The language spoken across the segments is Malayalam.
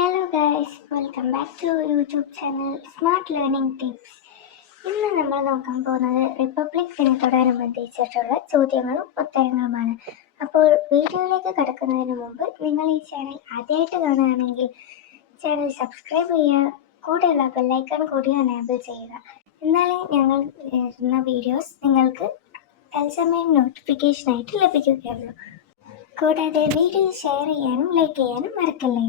Hello guys, welcome back to YouTube channel smart learning tips. ഇന്ന് നമ്മൾ നോക്കാൻ പോകുന്നത് റിപ്പബ്ലിക് ദിനത്തോടനുബന്ധിച്ചിട്ടുള്ള ചോദ്യങ്ങളും ഉത്തരങ്ങളുമാണ്. അപ്പോൾ വീഡിയോയിലേക്ക് കടക്കുന്നതിന് മുമ്പ് നിങ്ങൾ ഈ ചാനൽ ആദ്യമായിട്ട് കാണുകയാണെങ്കിൽ ചാനൽ സബ്സ്ക്രൈബ് ചെയ്യുക, കൂടെയുള്ള ബെല്ലൈക്കൺ കൂടി എനേബിൾ ചെയ്യുക. എന്നാലേ ഞങ്ങൾ ഇടുന്ന വീഡിയോസ് നിങ്ങൾക്ക് തത്സമയം നോട്ടിഫിക്കേഷനായിട്ട് ലഭിക്കുകയുള്ളൂ. കൂടാതെ വീഡിയോ ഷെയർ ചെയ്യാനും ലൈക്ക് ചെയ്യാനും മറക്കല്ലേ.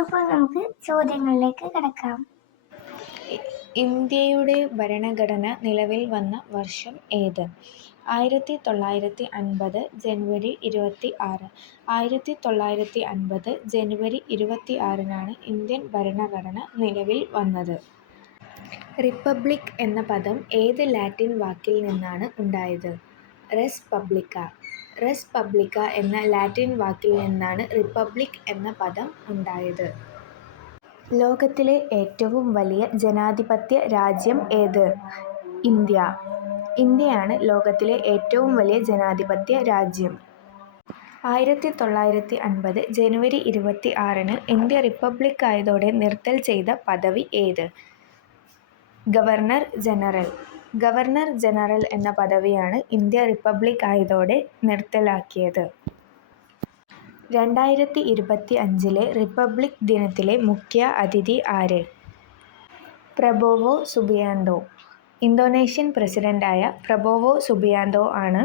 അപ്പോൾ നമുക്ക് ചോദ്യങ്ങളിലേക്ക് കടക്കാം. ഇന്ത്യയുടെ ഭരണഘടന നിലവിൽ വന്ന വർഷം ഏത്? 1950 ജനുവരി 26. 1950 ജനുവരി 26 ഇന്ത്യൻ ഭരണഘടന നിലവിൽ വന്നത്. റിപ്പബ്ലിക് എന്ന പദം ഏത് ലാറ്റിൻ വാക്കിൽ നിന്നാണ് ഉണ്ടായത്? റെസ് പബ്ലിക്ക. റെസ് പബ്ലിക്ക എന്ന ലാറ്റിൻ വാക്കിൽ നിന്നാണ് റിപ്പബ്ലിക് എന്ന പദം ഉണ്ടായത്. ലോകത്തിലെ ഏറ്റവും വലിയ ജനാധിപത്യ രാജ്യം ഏത്? ഇന്ത്യ. ഇന്ത്യയാണ് ലോകത്തിലെ ഏറ്റവും വലിയ ജനാധിപത്യ രാജ്യം. 1950 ജനുവരി 26 ഇന്ത്യ റിപ്പബ്ലിക് ആയതോടെ നിർത്തൽ ചെയ്ത പദവി ഏത്? Governor general. ഗവർണർ ജനറൽ എന്ന പദവിയാണ് ഇന്ത്യ റിപ്പബ്ലിക് ആയതോടെ നിർത്തലാക്കിയത്. 2025 റിപ്പബ്ലിക് ദിനത്തിലെ മുഖ്യ അതിഥി ആര്? Prabowo Subianto. ഇന്തോനേഷ്യൻ പ്രസിഡന്റായ പ്രബോവോ സുബിയാന്തോ ആണ്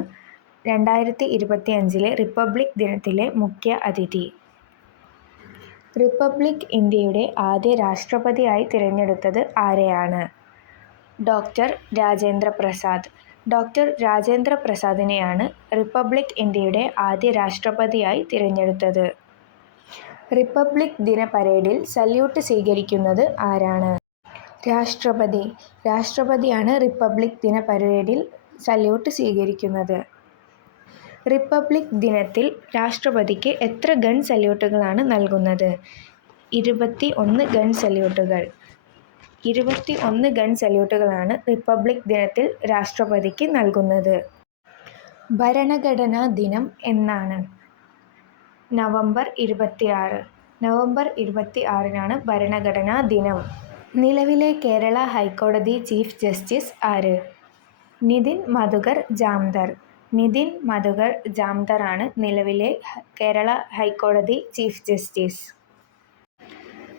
2025 റിപ്പബ്ലിക് ദിനത്തിലെ മുഖ്യ അതിഥി. റിപ്പബ്ലിക് ഇന്ത്യയുടെ ആദ്യ രാഷ്ട്രപതിയായി തിരഞ്ഞെടുത്തത് ആരെയാണ്? ഡോക്ടർ രാജേന്ദ്ര പ്രസാദ്. ഡോക്ടർ രാജേന്ദ്ര പ്രസാദിനെയാണ് റിപ്പബ്ലിക് ഇന്ത്യയുടെ ആദ്യ രാഷ്ട്രപതിയായി തിരഞ്ഞെടുത്തത്. റിപ്പബ്ലിക് ദിന പരേഡിൽ സല്യൂട്ട് സ്വീകരിക്കുന്നത് ആരാണ്? രാഷ്ട്രപതി. രാഷ്ട്രപതിയാണ് റിപ്പബ്ലിക് ദിന പരേഡിൽ സല്യൂട്ട് സ്വീകരിക്കുന്നത്. റിപ്പബ്ലിക് ദിനത്തിൽ രാഷ്ട്രപതിക്ക് എത്ര ഗൺ സല്യൂട്ടുകളാണ് നൽകുന്നത്? 21 ഗൺ സല്യൂട്ടുകൾ. 21 ഗൺ സല്യൂട്ടുകളാണ് റിപ്പബ്ലിക് ദിനത്തിൽ രാഷ്ട്രപതിക്ക് നൽകുന്നത്. ഭരണഘടനാ ദിനം എന്നാണ്? നവംബർ 26. നവംബർ 26 ഭരണഘടനാ ദിനം. നിലവിലെ കേരള ഹൈക്കോടതി ചീഫ് ജസ്റ്റിസ് ആര്? നിതിൻ മധുകർ ജാംദർ. നിതിൻ മധുകർ ജാംദർ ആണ് നിലവിലെ കേരള ഹൈക്കോടതി ചീഫ് ജസ്റ്റിസ്.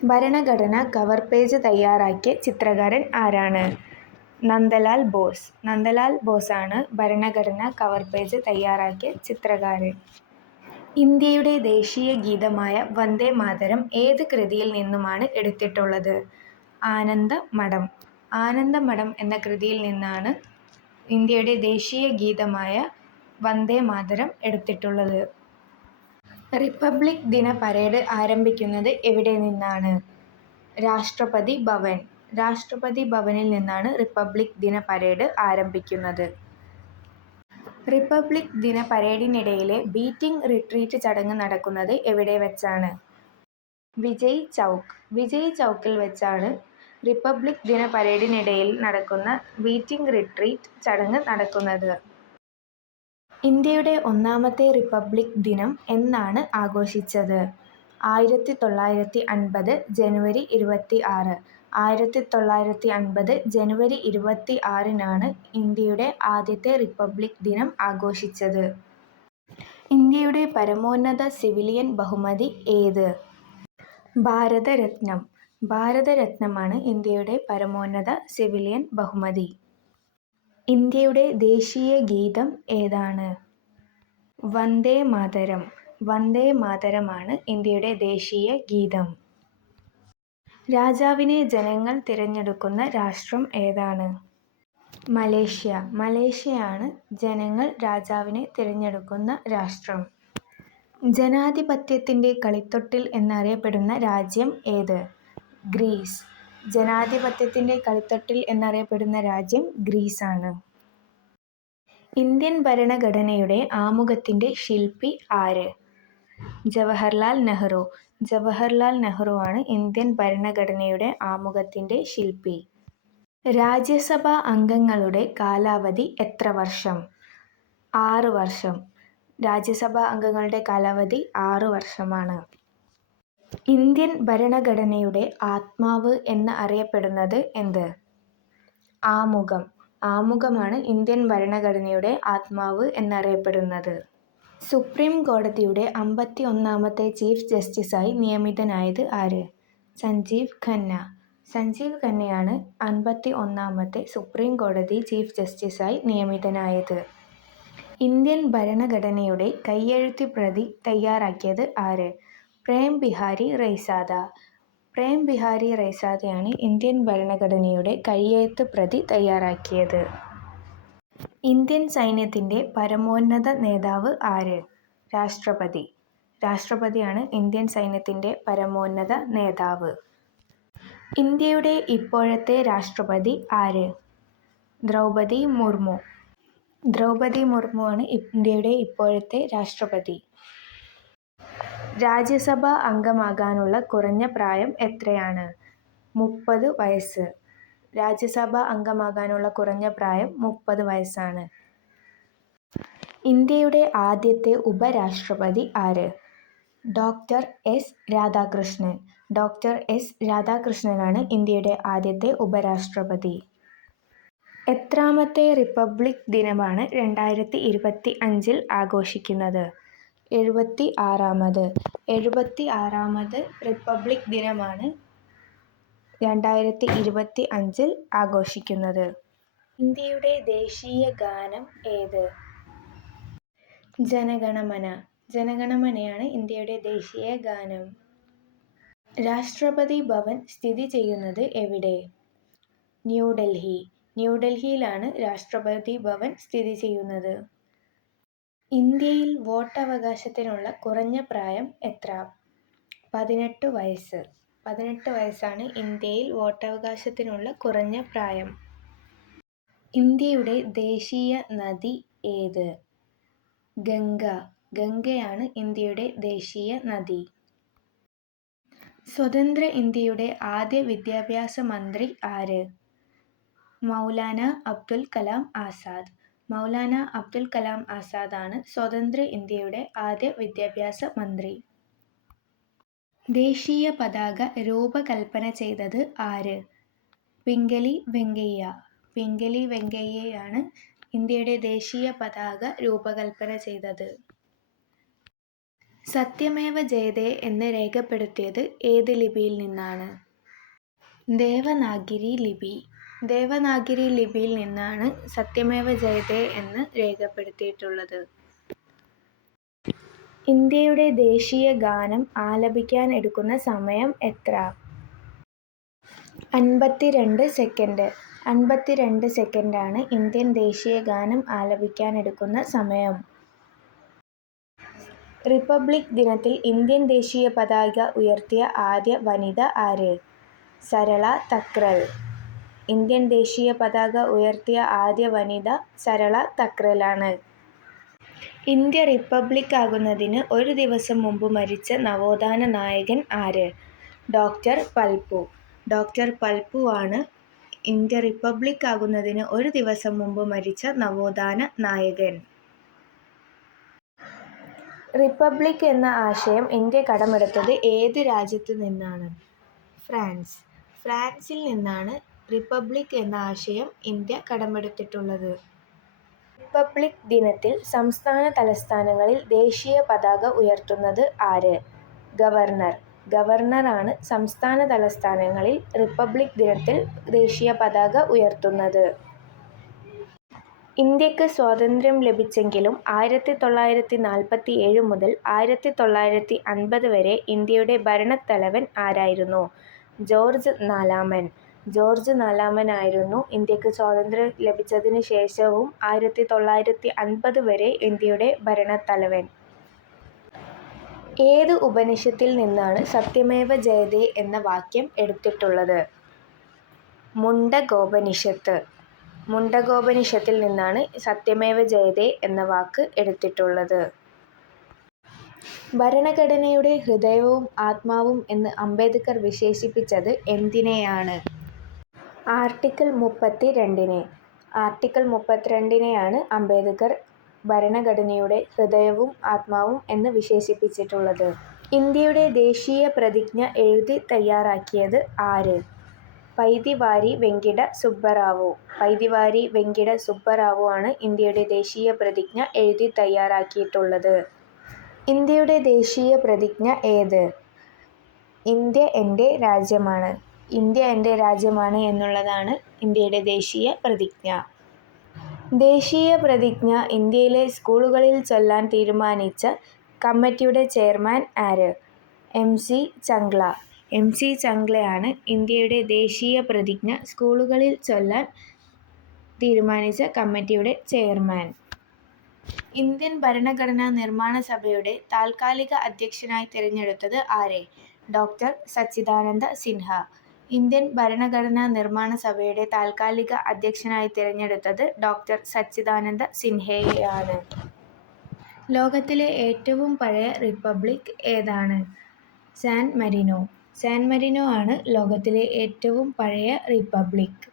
ഭരണഘടന കവർ പേജ് തയ്യാറാക്കിയ ചിത്രകാരൻ ആരാണ്? നന്ദലാൽ ബോസ്. നന്ദലാൽ ബോസ് ആണ് ഭരണഘടന കവർ പേജ് തയ്യാറാക്കിയ ചിത്രകാരൻ. ഇന്ത്യയുടെ ദേശീയ ഗീതമായ വന്ദേ മാതരം ഏത് കൃതിയിൽ നിന്നുമാണ് എടുത്തിട്ടുള്ളത്? ആനന്ദമഠം. ആനന്ദമഠം എന്ന കൃതിയിൽ നിന്നാണ് ഇന്ത്യയുടെ ദേശീയ ഗീതമായ വന്ദേ മാതരം എടുത്തിട്ടുള്ളത്. റിപ്പബ്ലിക് ദിന പരേഡ് ആരംഭിക്കുന്നത് എവിടെ നിന്നാണ്? രാഷ്ട്രപതി ഭവൻ. രാഷ്ട്രപതി ഭവനിൽ നിന്നാണ് റിപ്പബ്ലിക് ദിന പരേഡ് ആരംഭിക്കുന്നത്. റിപ്പബ്ലിക് ദിന പരേഡിനിടയിലെ ബീറ്റിംഗ് റിട്രീറ്റ് ചടങ്ങ് നടക്കുന്നത് എവിടെ വെച്ചാണ്? വിജയ് ചൗക്ക്. വിജയ് ചൗക്കിൽ വെച്ചാണ് റിപ്പബ്ലിക് ദിന പരേഡിനിടയിൽ നടക്കുന്ന ബീറ്റിംഗ് റിട്രീറ്റ് ചടങ്ങ് നടക്കുന്നത്. ഇന്ത്യയുടെ ഒന്നാമത്തെ റിപ്പബ്ലിക് ദിനം എന്നാണ് ആഘോഷിച്ചത്? 1950 ജനുവരി 26. 1950 ജനുവരി 26 ഇന്ത്യയുടെ ആദ്യത്തെ റിപ്പബ്ലിക് ദിനം ആഘോഷിച്ചത്. ഇന്ത്യയുടെ പരമോന്നത സിവിലിയൻ ബഹുമതി ഏത്? ഭാരതരത്നം. ഭാരതരത്നമാണ് ഇന്ത്യയുടെ പരമോന്നത സിവിലിയൻ ബഹുമതി. ഇന്ത്യയുടെ ദേശീയ ഗീതം ഏതാണ്? വന്ദേ മാതരം. വന്ദേ മാതരമാണ് ഇന്ത്യയുടെ ദേശീയ ഗീതം. രാജാവിനെ ജനങ്ങൾ തിരഞ്ഞെടുക്കുന്ന രാഷ്ട്രം ഏതാണ്? മലേഷ്യ. മലേഷ്യയാണ് ജനങ്ങൾ രാജാവിനെ തിരഞ്ഞെടുക്കുന്ന രാഷ്ട്രം. ജനാധിപത്യത്തിൻ്റെ കളിത്തൊട്ടിൽ എന്നറിയപ്പെടുന്ന രാജ്യം ഏത്? ഗ്രീസ്. ജനാധിപത്യത്തിൻ്റെ കളിത്തൊട്ടിൽ എന്നറിയപ്പെടുന്ന രാജ്യം ഗ്രീസാണ്. ഇന്ത്യൻ ഭരണഘടനയുടെ ആമുഖത്തിൻ്റെ ശില്പി ആര്? ജവഹർലാൽ നെഹ്റു. ജവഹർലാൽ നെഹ്റു ആണ് ഇന്ത്യൻ ഭരണഘടനയുടെ ആമുഖത്തിൻ്റെ ശില്പി. രാജ്യസഭാ അംഗങ്ങളുടെ കാലാവധി എത്ര വർഷം? 6 വർഷം. രാജ്യസഭാ അംഗങ്ങളുടെ കാലാവധി 6 വർഷമാണ്. ഇന്ത്യൻ ഭരണഘടനയുടെ ആത്മാവ് എന്ന് അറിയപ്പെടുന്നത് എന്ത്? ആമുഖം. ആമുഖമാണ് ഇന്ത്യൻ ഭരണഘടനയുടെ ആത്മാവ് എന്നറിയപ്പെടുന്നത്. സുപ്രീം കോടതിയുടെ 51ാമത്തെ ചീഫ് ജസ്റ്റിസായി നിയമിതനായത് ആര്? സഞ്ജീവ് ഖന്ന. സഞ്ജീവ് ഖന്നയാണ് 51ാമത്തെ സുപ്രീം കോടതി ചീഫ് ജസ്റ്റിസായി നിയമിതനായത്. ഇന്ത്യൻ ഭരണഘടനയുടെ കൈയെഴുത്ത് പ്രതി തയ്യാറാക്കിയത് ആര്? പ്രേം ബിഹാരി റൈസാദ. പ്രേം ബിഹാരി റൈസാദയാണ് ഇന്ത്യൻ ഭരണഘടനയുടെ കൈയെഴുത്ത് പ്രതി തയ്യാറാക്കിയത്. ഇന്ത്യൻ സൈന്യത്തിൻ്റെ പരമോന്നത നേതാവ് ആര്? രാഷ്ട്രപതി. രാഷ്ട്രപതിയാണ് ഇന്ത്യൻ സൈന്യത്തിൻ്റെ പരമോന്നത നേതാവ്. ഇന്ത്യയുടെ ഇപ്പോഴത്തെ രാഷ്ട്രപതി ആര്? ദ്രൗപദി മുർമു. ദ്രൗപദി മുർമുവാണ് ഇന്ത്യയുടെ ഇപ്പോഴത്തെ രാഷ്ട്രപതി. രാജ്യസഭാ അംഗമാകാനുള്ള കുറഞ്ഞ പ്രായം എത്രയാണ്? 30 വയസ്സ്. രാജ്യസഭാ അംഗമാകാനുള്ള കുറഞ്ഞ പ്രായം 30 വയസ്സാണ്. ഇന്ത്യയുടെ ആദ്യത്തെ ഉപരാഷ്ട്രപതി ആര്? Doctor S Radhakrishnan. Doctor S രാധാകൃഷ്ണനാണ് ഇന്ത്യയുടെ ആദ്യത്തെ ഉപരാഷ്ട്രപതി. എത്രാമത്തെ റിപ്പബ്ലിക് ദിനമാണ് 2025 ആഘോഷിക്കുന്നത്? 76ാമത്. 76ാമത് റിപ്പബ്ലിക് ദിനമാണ് 2025 ആഘോഷിക്കുന്നത്. ഇന്ത്യയുടെ ദേശീയ ഗാനം ഏത്? ജനഗണമന. ജനഗണമനയാണ് ഇന്ത്യയുടെ ദേശീയ ഗാനം. രാഷ്ട്രപതി ഭവൻ സ്ഥിതി ചെയ്യുന്നത് എവിടെ? ന്യൂഡൽഹി. ന്യൂഡൽഹിയിലാണ് രാഷ്ട്രപതി ഭവൻ സ്ഥിതി ചെയ്യുന്നത്. ഇന്ത്യയിൽ വോട്ടവകാശത്തിനുള്ള കുറഞ്ഞ പ്രായം എത്ര? 18 വയസ്സ്. 18 വയസ്സാണ് ഇന്ത്യയിൽ വോട്ടവകാശത്തിനുള്ള കുറഞ്ഞ പ്രായം. ഇന്ത്യയുടെ ദേശീയ നദി ഏത്? ഗംഗ. ഗംഗയാണ് ഇന്ത്യയുടെ ദേശീയ നദി. സ്വതന്ത്ര ഇന്ത്യയുടെ ആദ്യ വിദ്യാഭ്യാസ മന്ത്രി ആര്? മൗലാന അബ്ദുൽ കലാം ആസാദ്. മൗലാന അബ്ദുൽ കലാം ആസാദാണ് സ്വതന്ത്ര ഇന്ത്യയുടെ ആദ്യ വിദ്യാഭ്യാസ മന്ത്രി. ദേശീയ പതാക രൂപകൽപ്പന ചെയ്തത് ആര്? പിംഗലി വെങ്കയ്യ. പിംഗലി വെങ്കയ്യയാണ് ഇന്ത്യയുടെ ദേശീയ പതാക രൂപകൽപ്പന ചെയ്തത്. സത്യമേവ ജയതേ എന്ന് രേഖപ്പെടുത്തിയത് ഏത് ലിപിയിൽ നിന്നാണ്? ദേവനാഗിരി ലിപി. ദേവനാഗിരി ലിപിയിൽ നിന്നാണ് സത്യമേവ ജയതേ എന്ന് രേഖപ്പെടുത്തിയിട്ടുള്ളത്. ഇന്ത്യയുടെ ദേശീയ ഗാനം ആലപിക്കാൻ എടുക്കുന്ന സമയം എത്ര? 52 സെക്കൻഡ്. 52 സെക്കൻഡാണ് ഇന്ത്യൻ ദേശീയ ഗാനം ആലപിക്കാൻ എടുക്കുന്ന സമയം. റിപ്പബ്ലിക് ദിനത്തിൽ ഇന്ത്യൻ ദേശീയ പതാക ഉയർത്തിയ ആദ്യ വനിത ആര്? സരള തക്രൽ. ഇന്ത്യൻ ദേശീയ പതാക ഉയർത്തിയ ആദ്യ വനിത സരള തക്രലാണ്. ഇന്ത്യ റിപ്പബ്ലിക് ആകുന്നതിന് ഒരു ദിവസം മുമ്പ് മരിച്ച നവോത്ഥാന നായകൻ ആര്? ഡോക്ടർ പൽപു. ഡോക്ടർ പൽപു ആണ് ഇന്ത്യ റിപ്പബ്ലിക് ആകുന്നതിന് ഒരു ദിവസം മുമ്പ് മരിച്ച നവോത്ഥാന നായകൻ. റിപ്പബ്ലിക് എന്ന ആശയം ഇന്ത്യ കടമെടുത്തത് ഏത് രാജ്യത്തു നിന്നാണ്? ഫ്രാൻസ്. ഫ്രാൻസിൽ നിന്നാണ് റിപ്പബ്ലിക് എന്ന ആശയം ഇന്ത്യ കടമെടുത്തിട്ടുള്ളത്. റിപ്പബ്ലിക് ദിനത്തിൽ സംസ്ഥാന തലസ്ഥാനങ്ങളിൽ ദേശീയ പതാക ഉയർത്തുന്നത് ആര്? ഗവർണർ. ഗവർണറാണ് സംസ്ഥാന തലസ്ഥാനങ്ങളിൽ റിപ്പബ്ലിക് ദിനത്തിൽ ദേശീയ പതാക ഉയർത്തുന്നത്. ഇന്ത്യക്ക് സ്വാതന്ത്ര്യം ലഭിച്ചെങ്കിലും 1947 മുതൽ 1950 വരെ ഇന്ത്യയുടെ ഭരണത്തലവൻ ആരായിരുന്നു? ജോർജ് നാലാമൻ. ജോർജ് നാലാമനായിരുന്നു ഇന്ത്യക്ക് സ്വാതന്ത്ര്യം ലഭിച്ചതിന് ശേഷവും 1950 വരെ ഇന്ത്യയുടെ ഭരണത്തലവൻ. ഏത് ഉപനിഷത്തിൽ നിന്നാണ് സത്യമേവ ജയതേ എന്ന വാക്യം എടുത്തിട്ടുള്ളത്? മുണ്ടകോപനിഷത്ത്. മുണ്ടകോപനിഷത്തിൽ നിന്നാണ് സത്യമേവ ജയതേ എന്ന വാക്ക് എടുത്തിട്ടുള്ളത്. ഭരണഘടനയുടെ ഹൃദയവും ആത്മാവും എന്ന് അംബേദ്കർ വിശേഷിപ്പിച്ചത് എന്തിനെയാണ്? ആർട്ടിക്കിൾ 32-നെ. ആർട്ടിക്കിൾ 32-നെയാണ് അംബേദ്കർ ഭരണഘടനയുടെ ഹൃദയവും ആത്മാവും എന്ന് വിശേഷിപ്പിച്ചിട്ടുള്ളത്. ഇന്ത്യയുടെ ദേശീയ പ്രതിജ്ഞ എഴുതി തയ്യാറാക്കിയത് ആര്? പൈതിവാരി വെങ്കിട സുബ്ബറാവു. പൈതിവാരി വെങ്കിട സുബ്ബറാവു ആണ് ഇന്ത്യയുടെ ദേശീയ പ്രതിജ്ഞ എഴുതി തയ്യാറാക്കിയിട്ടുള്ളത്. ഇന്ത്യയുടെ ദേശീയ പ്രതിജ്ഞ ഏത്? ഇന്ത്യ എൻ്റെ രാജ്യമാണ്. ഇന്ത്യ എൻ്റെ രാജ്യമാണ് എന്നുള്ളതാണ് ഇന്ത്യയുടെ ദേശീയ പ്രതിജ്ഞ. ദേശീയ പ്രതിജ്ഞ ഇന്ത്യയിലെ സ്കൂളുകളിൽ ചൊല്ലാൻ തീരുമാനിച്ച കമ്മിറ്റിയുടെ ചെയർമാൻ ആര്? MC ചംഗ്ല. MC ചംഗ്ലയാണ് ഇന്ത്യയുടെ ദേശീയ പ്രതിജ്ഞ സ്കൂളുകളിൽ ചൊല്ലാൻ തീരുമാനിച്ച കമ്മിറ്റിയുടെ ചെയർമാൻ. ഇന്ത്യൻ ഭരണഘടനാ നിർമ്മാണ സഭയുടെ താൽക്കാലിക അധ്യക്ഷനായി തിരഞ്ഞെടുത്തത് ആരെ? ഡോക്ടർ സച്ചിദാനന്ദ സിൻഹ. ഇന്ത്യൻ ഭരണഘടനാ നിർമ്മാണ സഭയുടെ താൽക്കാലിക അധ്യക്ഷനായി തിരഞ്ഞെടുത്തത് ഡോക്ടർ സച്ചിദാനന്ദ സിൻഹയെയാണ്. ലോകത്തിലെ ഏറ്റവും പഴയ റിപ്പബ്ലിക് ഏതാണ്? സാൻ മരിനോ. സാൻ മരിനോ ആണ് ലോകത്തിലെ ഏറ്റവും പഴയ റിപ്പബ്ലിക്.